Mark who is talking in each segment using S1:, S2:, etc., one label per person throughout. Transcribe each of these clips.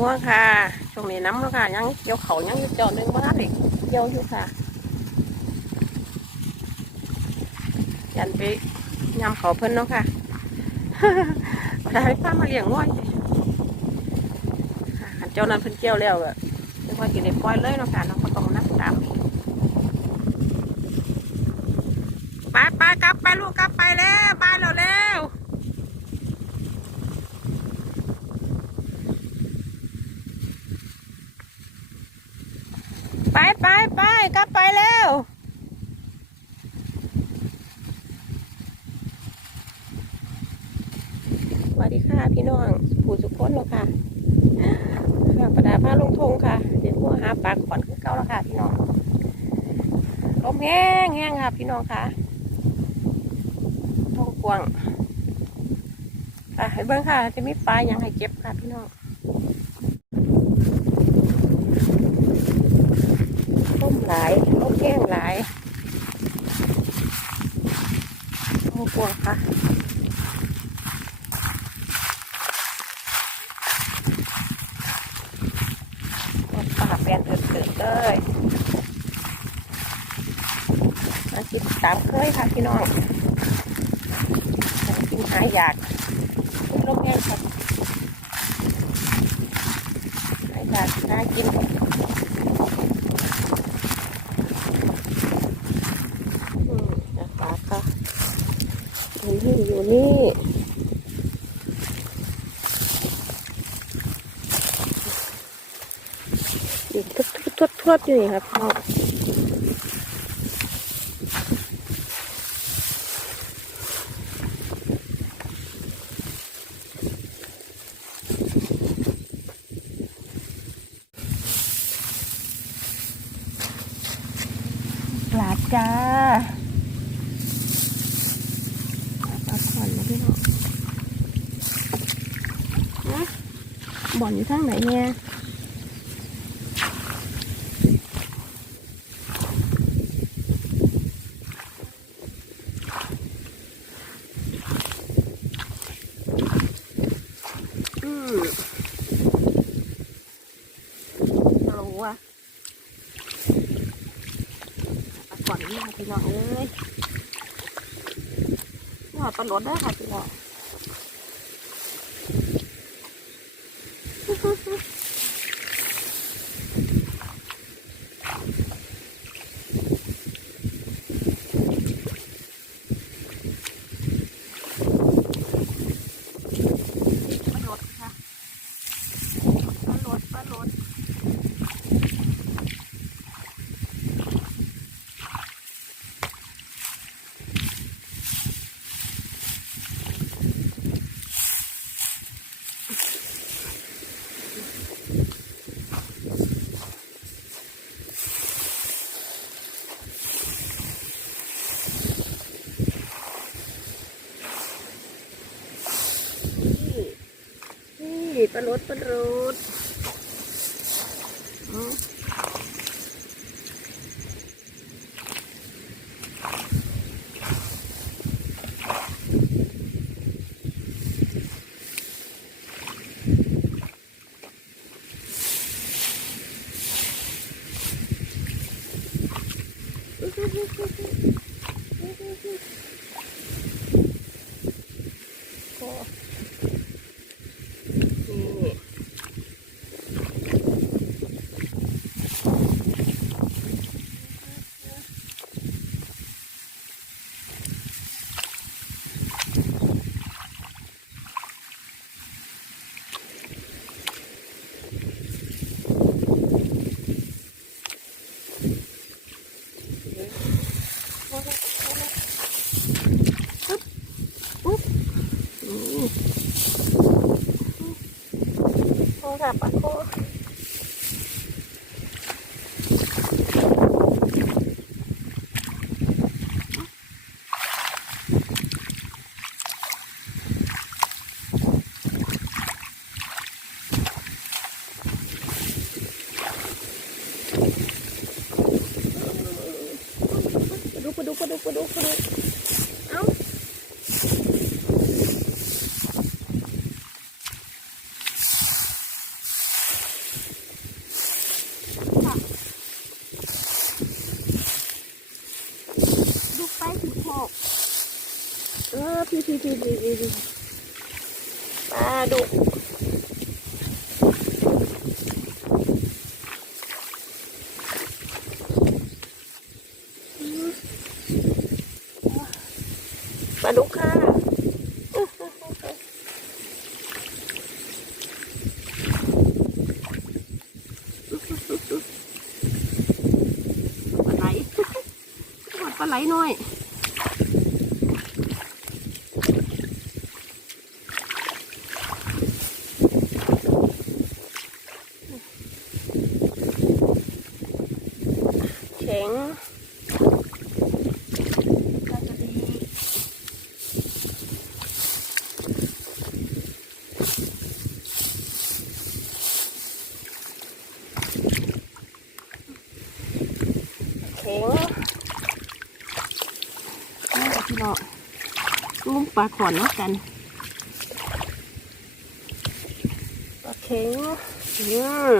S1: นู้งงัวค่ะ ช่วงนี้น้ำแล้วค่ะ ยังเกี่ยวเขายังอยู่จอดหนึ่งบ้านเด็กเกี่ยวอยู่ค่ะ ยันไปยำเขาเพิ่นเนาะค่ะได้พามาเลี้ยงงัวสิค่ะอันเจ้านั้นเพิ่นเกี่ยวแล้วแบบไม่ค่อยกินได้ปล่อยเลยเนาะค่ะน้องก็ต้องนับตามไปไปกลับไปลูกกลับไปแล้วไปแล้วเร็ว ไปไปกลับไปแล้วสวัสดีค่ะ พี่น้องผู้สุขคนแล้วค่ะค่ะประดาผ้าลงทงค่ะ เดี๋ยวพวกหาปลาขวัญขึ้นเก้าแล้วค่ะ พี่น้องลมแห้งแห้งค่ะ พี่น้องค่ะทงกวางค่ะให้เบิ้งค่ะ จะมีปลาย่างให้เก็บค่ะ พี่น้อง ต้มหลายต้ม แห้งหลายโอ้กวางค่ะต้มปลาแปลนเดือดเดือดเลยมากินตามเคยค่ะพี่น้องกินหายอยากกินลมแห้งค่ะหายอยากหากินอืมนะคะค่ะอยู่นี่อยู่นี่อยู่ทุ กทุกทุกทุกอยู่นี่ครับพ่อปลาจ้าปลาขวัญนะพี่น้องนะบ่อนอยู่ทางไหนเนี่ยอืมรู้ว่าปลาขวัญนี่ค่ะพี่น้องเอ้ย หอด ปลาหลดได้ค่ะพี่น้องปลาหลดค่ะปลาหลดปลาหลดนี่นี่ ปลาหลดปลาหลด ค่ะปลาโคปลาดุกปลาดุกปลาดุกปลาดุกปลาดุกเอ้า ป อ พี่พี่พี่พี่พี่พี่ปลาดุกปลาดุกค่ะปลาไหลปลาไหลหน่อย แข็งน่าจะดีแข็งนี่ค่ะพี่น้อง ลุมปลาขอนแล้วกันปลาแข็งอืม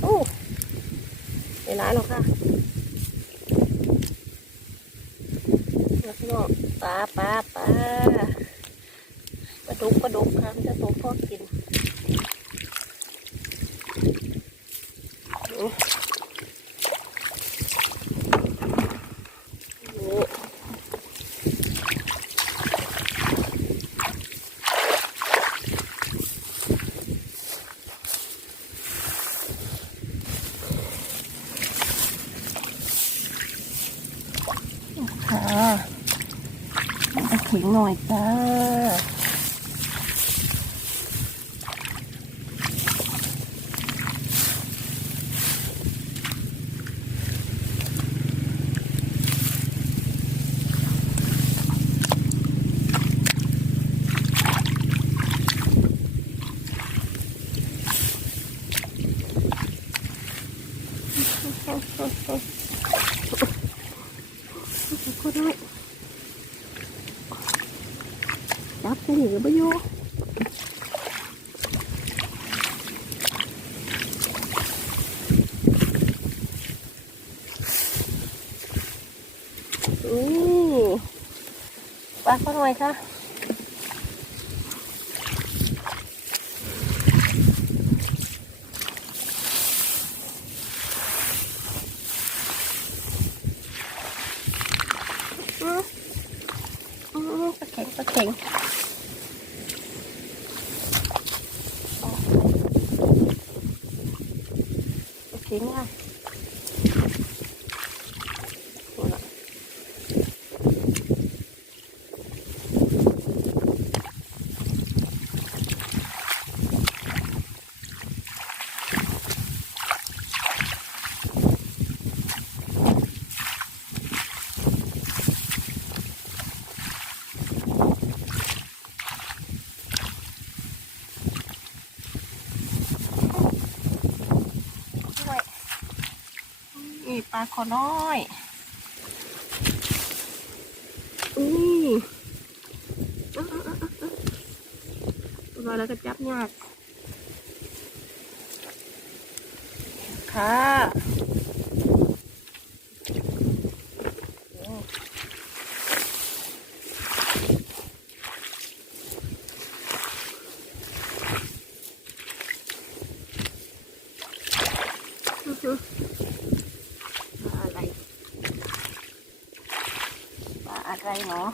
S1: โอ้ไม่ร้ายหรอกค่ะแล้วก็ปลาปลาปลาปลาดุกปลาดุกค่ะมันจะตัวพ่อกินนี่ค่ะเอาขิง หน่อยจ้า ก็ได้จับไปหนีกับประโยชน์ อู้ปลาข้าหน่อยค่ะ อืมอืมปลาแข็งปลาแข็งปลาแข็งอะเอาล่ะด้วยนี่ป ลาคอน้อยนี่อื้ออื้ออื้ออื้อรอแล้วก็จับยากค่ะอื้อหือปลาอะไร ปลาอะไรเนาะ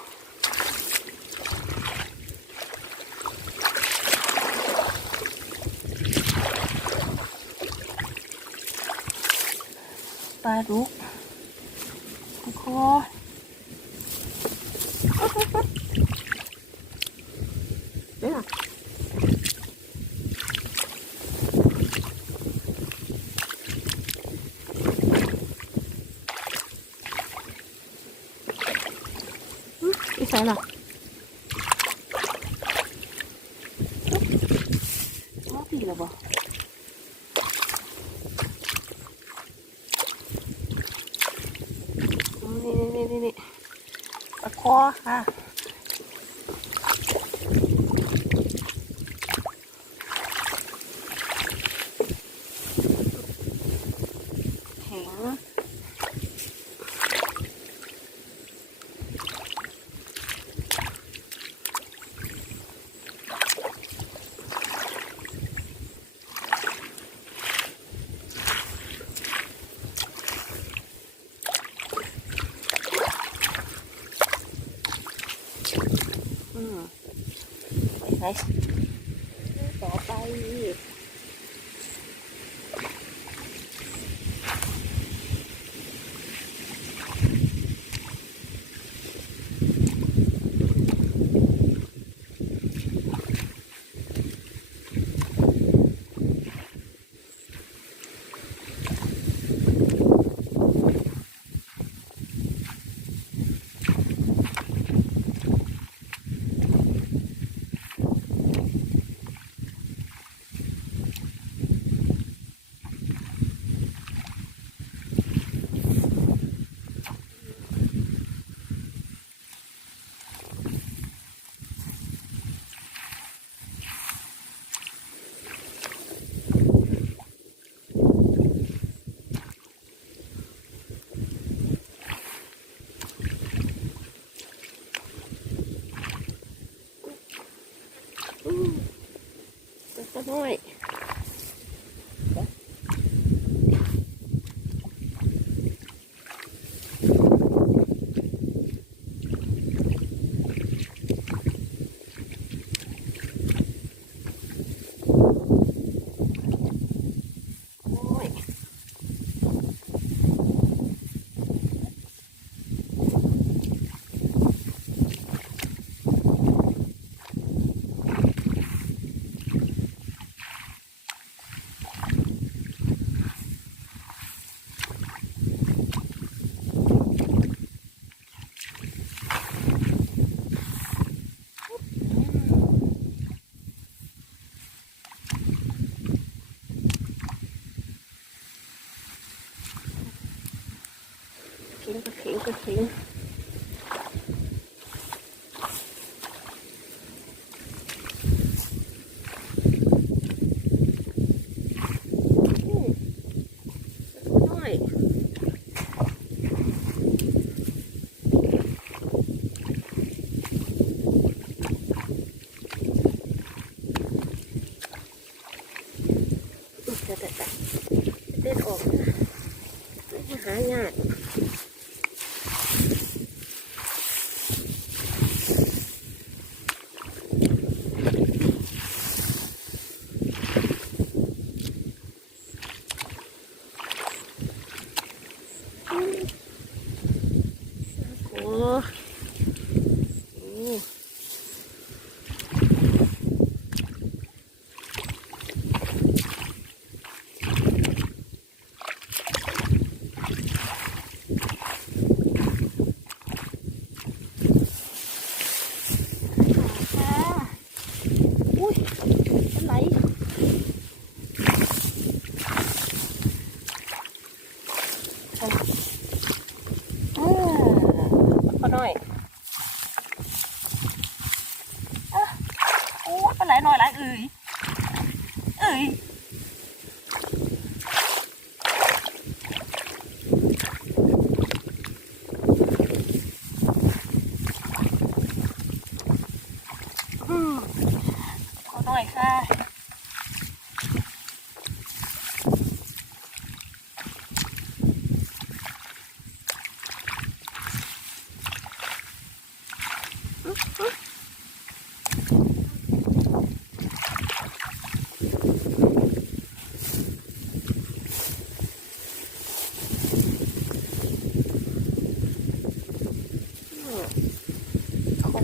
S1: ปลาดุกปลาคอเด้ออื้ออีใส่ล่ะ ว่าปีแล้วบ่นี่นี่นี่นี่ตะคอค่ะแข็ง ไน้อย งก็เข็งก็เข็งอืมตัวน้อยอุ๊ยแต่แต่เต้นออกมาหายาก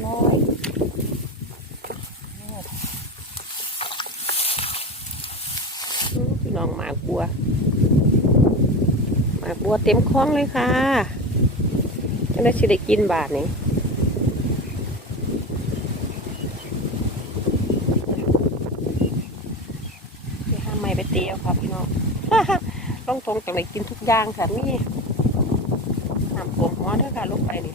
S1: น้อยพี่น้องหมากบัวหมากบัวเต็มคลองเลยค่ะจะได้สิได้กินบาทนี้ไปห้ามไม่ไปเตียวครับพี่น้องต้องทงจังเลยกินทุกอย่างค่ะนี่น้ำผมหัวเด้อค่ะลงไปนี่